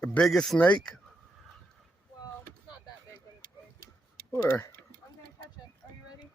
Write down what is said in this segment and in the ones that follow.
The biggest snake? Well, not that big, but it's big. Where? I'm gonna catch it. Are you ready?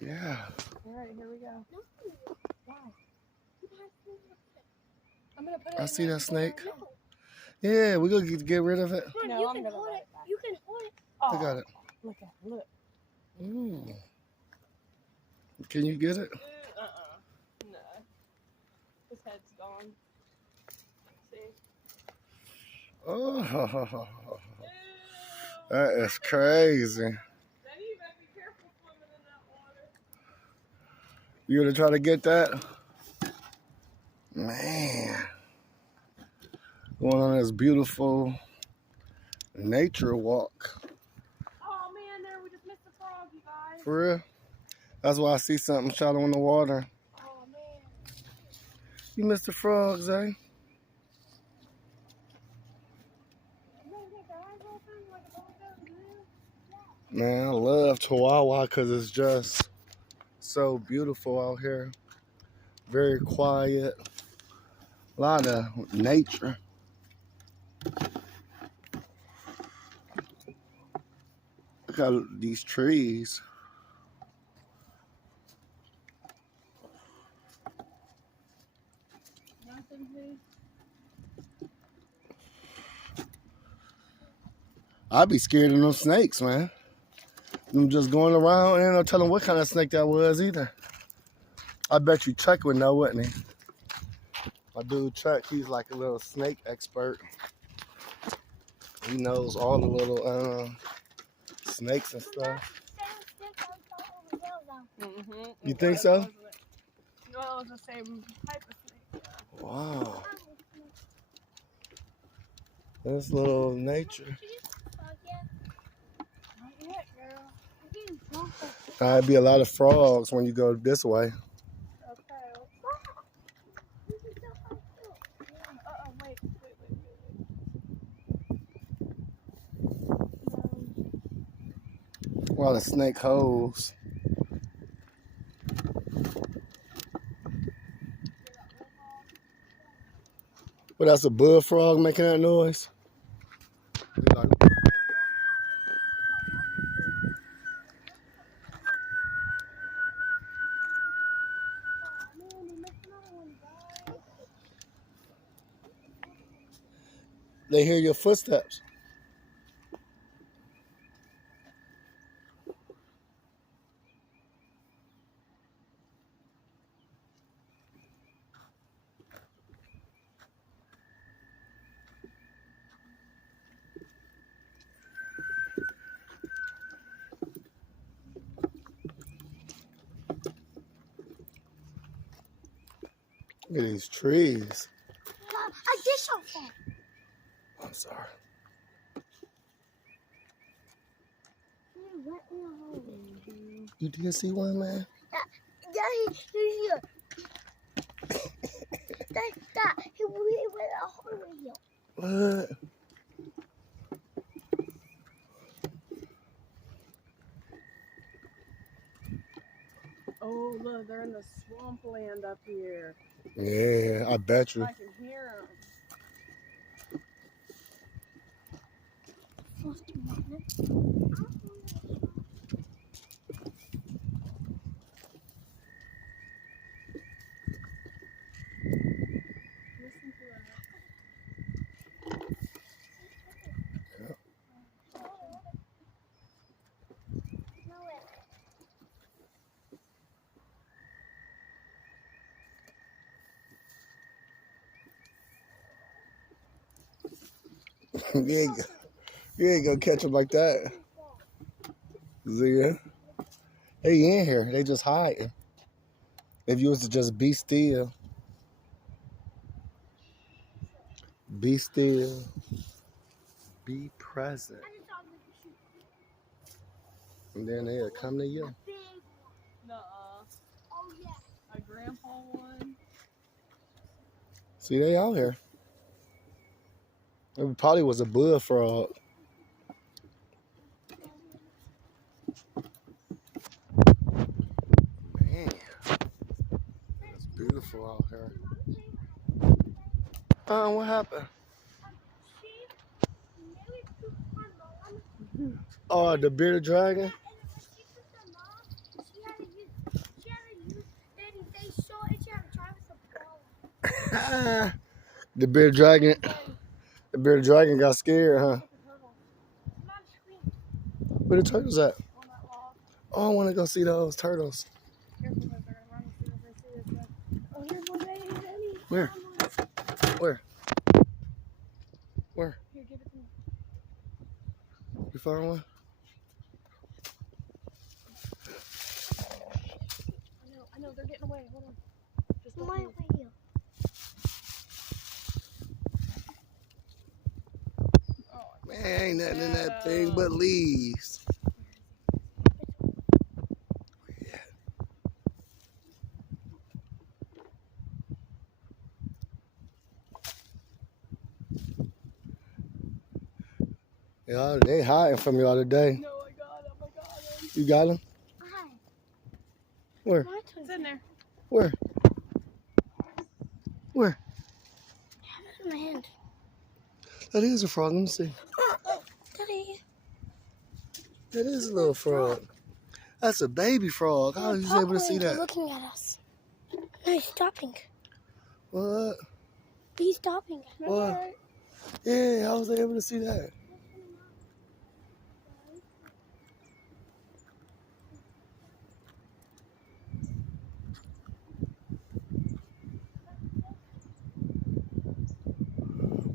Yeah. Alright, here we go. Why? I'm gonna put it I in see the that snake. No. Yeah, we're gonna get rid of it. No, you can hold it. You can hold it. I got it. Look at it. Look. Ooh. Can you get it? No. His head's gone. See? Oh, that is crazy. Then you better be careful swimming in that water. You gonna try to get that? Man. Going on this beautiful nature walk. Oh man, there we just missed the frog, you guys. For real? That's why I see something shallow in the water. Oh man. You missed the frogs, eh? Man, I love Chihuahua because it's just so beautiful out here. Very quiet. A lot of nature. Look at these trees. I'd be scared of them snakes, man. Them just going around and no telling what kind of snake that was either. I bet you Chuck would know, wouldn't he? My dude Chuck, he's like a little snake expert. He knows all the little snakes and stuff. You think so? No, it was the same type of snake. Wow. This little nature. Not yet, girl. There'd be a lot of frogs when you go this way. Okay. Wait. A lot of snake holes. But that's a bullfrog making that noise. Like, they hear your footsteps. Look at these trees. I did something. I'm sorry. You did see one, man? Yeah, he's here. That. He went a hole here. What? Oh, look, they're in the swampland up here. Yeah, I bet you. I can hear them. Listen to that. You ain't gonna catch them like that. Zia. They in here. They just hiding. If you was to just be still. Be still. Be present. And then they'll come to you. Nuh-uh. Oh, yeah. My grandpa one. See, they out here. It probably was a bullfrog. Man, it's beautiful out here. What happened? She married to my mom. Oh, the bearded dragon? And when she took the mom, she had to use, then they saw it, she had to try with some ball. The bearded dragon. The bearded dragon got scared, huh? Mom screamed. Where the turtles at? On that log. Oh, I want to go see those turtles. Careful because they're gonna run as soon as they see us. Oh, here's one baby, baby. Where? Where? Where? Here, give it to me. You found one? I know, they're getting away. Hold on. Just don't My move. radio. Oh, Man, ain't nothing in that thing but leaves. Yeah, they hiding from y'all today. no, I got him. I got him. You got them? Hi. Where? My It's in there. Where? Where? I have it in my hand. That is a frog. Let me see. Daddy. That is a little frog. That's a baby frog. How was you able to see that? Looking at us. No, he's stopping. What? He's stopping. What? Yeah, how was I able to see that?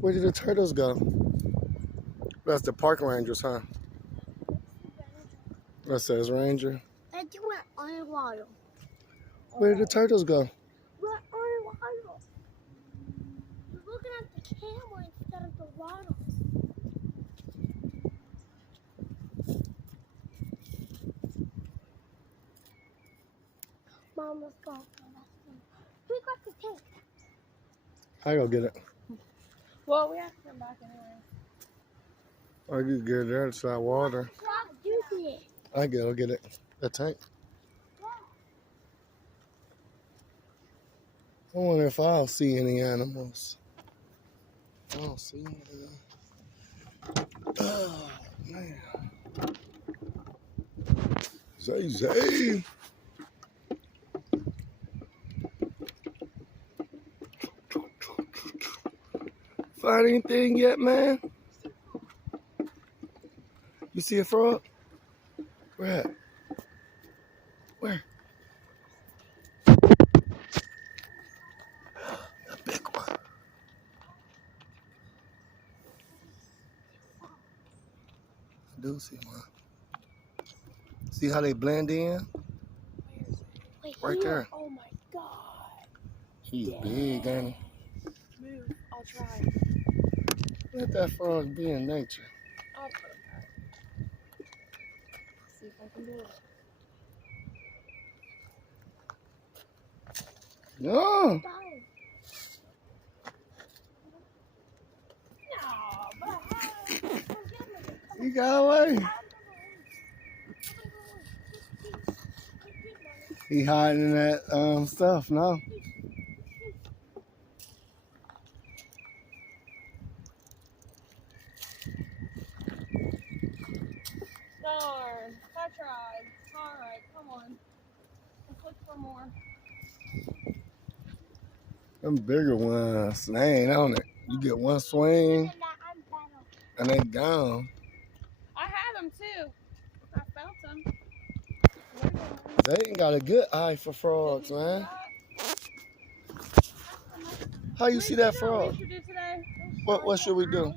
Where did the turtles go? That's the park rangers, huh? That says ranger. And you went on a water. Where did the turtles go? We're on a water. We're looking at the camera instead of the water. Mom, let's go. We got the tank. I go get it. Well, we have to come back anyway. I can get it. It's that water. You did. I'll get it. The tank. I wonder if I'll see any animals. I don't see any. Oh, man. Zay. Find anything yet, man? You see a frog? Where at? Where? A big one. I do see one. See how they blend in? Wait, Right here. there. Oh my god. He's big, ain't he? Move. I'll try. Let that frog be in nature. I'll put him back. See if I can do it. No. No. He got away. He hiding in that stuff now. Darn. I tried. Alright, come on. Let's look for more. Them bigger ones, they ain't on it. You get one swing and they gone. I had them too. I felt them. They ain't got a good eye for frogs, man. How you see that frog? What we should do today? What should we do?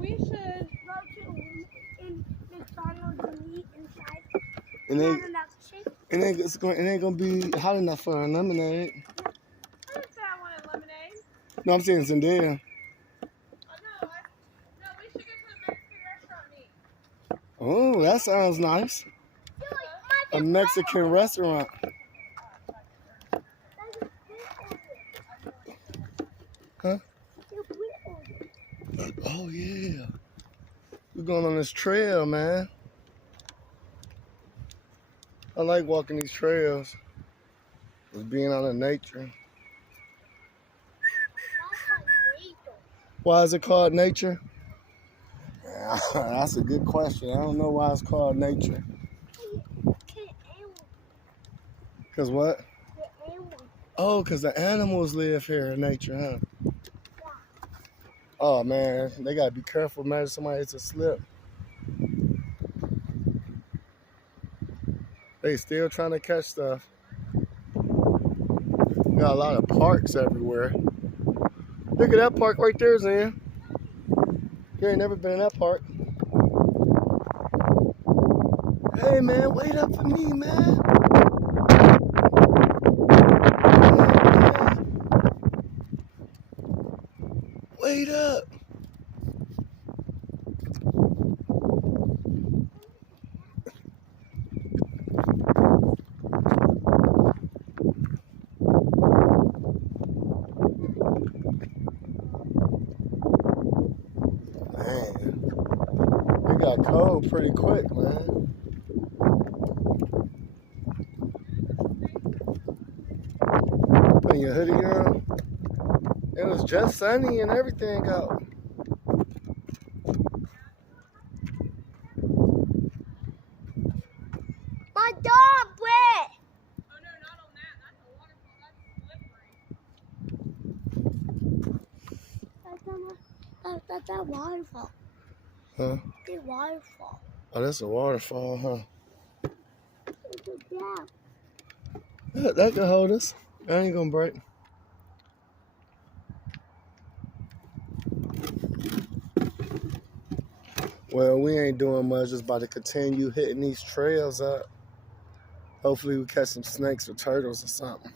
We should Go to McDonald's and eat inside. It ain't, And that's shape. it ain't gonna be hot enough for a lemonade. I didn't say I wanted lemonade. No, I'm saying Zendaya. Oh, no, we should go to the Mexican restaurant and eat. Oh, that sounds nice. A Mexican restaurant. Huh? Oh, yeah. We're going on this trail, man. I like walking these trails. Just being out in nature. Why is it called nature? That's a good question. I don't know why it's called nature. Cause what? The animals. Oh, cause the animals live here in nature, huh? Oh man, they gotta be careful. Imagine somebody hits a slip. They still trying to catch stuff. We got a lot of parks everywhere. Look at that park right there, Zan. You ain't never been in that park. Hey man, wait up for me, man. Wait up. Man, it got cold pretty quick, man. Putting your hoodie on. It was just sunny and everything out. My dog wet. Oh no, not on that. That's a waterfall. That's slippery. That's that waterfall. Huh? The waterfall. Oh, that's a waterfall, huh? It's a dam. Yeah, that can hold us. That ain't gonna break. Well, we ain't doing much. Just about to continue hitting these trails up. Hopefully we catch some snakes or turtles or something.